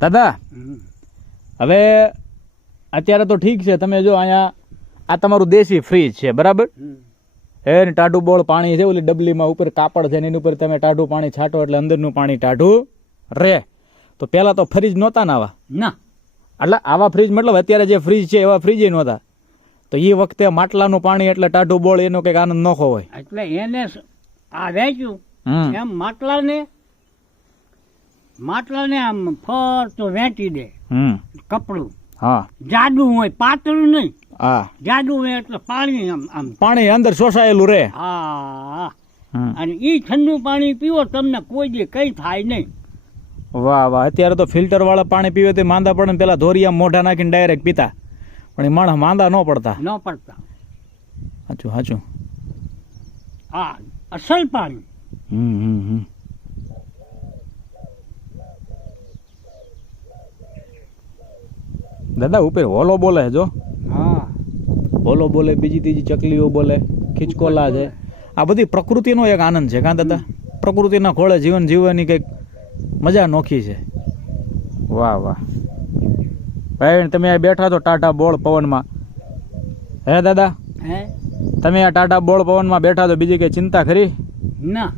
દાદા હવે અત્યારે તો ઠીક છે, તમે જો અહીંયા આ તમારું દેશી ફ્રીજ છે બરાબર, એને ટાઢું બોળ પાણી છે, ઓલી ડબલીમાં ઉપર કાપડ છે એની ઉપર તમે ટાઢું પાણી છાંટો એટલે અંદરનું પાણી ટાઢું રહે. તો પહેલા તો ફ્રીજ નહોતા ને આવા, ના એટલે આવા ફ્રીજ મતલબ અત્યારે જે ફ્રીજ છે એવા ફ્રીજ નહોતા. તો એ વખતે માટલાનું પાણી એટલે ટાઢું બોળ એનો કંઈક આનંદ નોખો હોય. એટલે એને આ વેચ્યું એમ માટલાને આમ ફરતો વેચી દે કપડું. હા જાડું હોય, પાતળું નહીં. હા જાડું હોય એટલે પાણી આમ આમ પાણી અંદર શોષાયેલું રહે. હા અને ઈ ઠંડુ પાણી પીવો તમને કોઈ દી કઈ થાય નહીં. વાહ વાહ, અત્યારે તો ફિલ્ટર વાળા પાણી પીવે તો માંદા પડે ને પેલા ધોરિયા મોઢા નાખીને ડાયરેક્ટ પીતા, પણ એ માણસ માંદા ન પડતા. ન પડતા. સાચું સાચું. હા અસલ પાણી. દાદા ઉપર હોલો બોલે જો. હા હોલો બોલે, બીજી ત્રીજી ચકલીઓ બોલે, ખીચકોલા છે. આ બધી પ્રકૃતિનો એક આનંદ છે કાં દાદા? પ્રકૃતિના ખોળે જીવન જીવવાની કંઈક મજા નોખી છે. વાહ વાહ ભાઈ, તમે આ બેઠા છો ટાટા બોળ પવનમાં, હે દાદા? હે તમે આ ટાટા બોળ પવનમાં બેઠા છો, બીજી કઈ ચિંતા ખરી? ના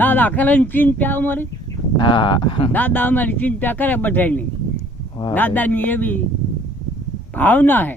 દાદા કરે ને ચિંતા અમારી. હા દાદા અમારી ચિંતા કરે બધાની. દાદાની એવી ભાવના હે.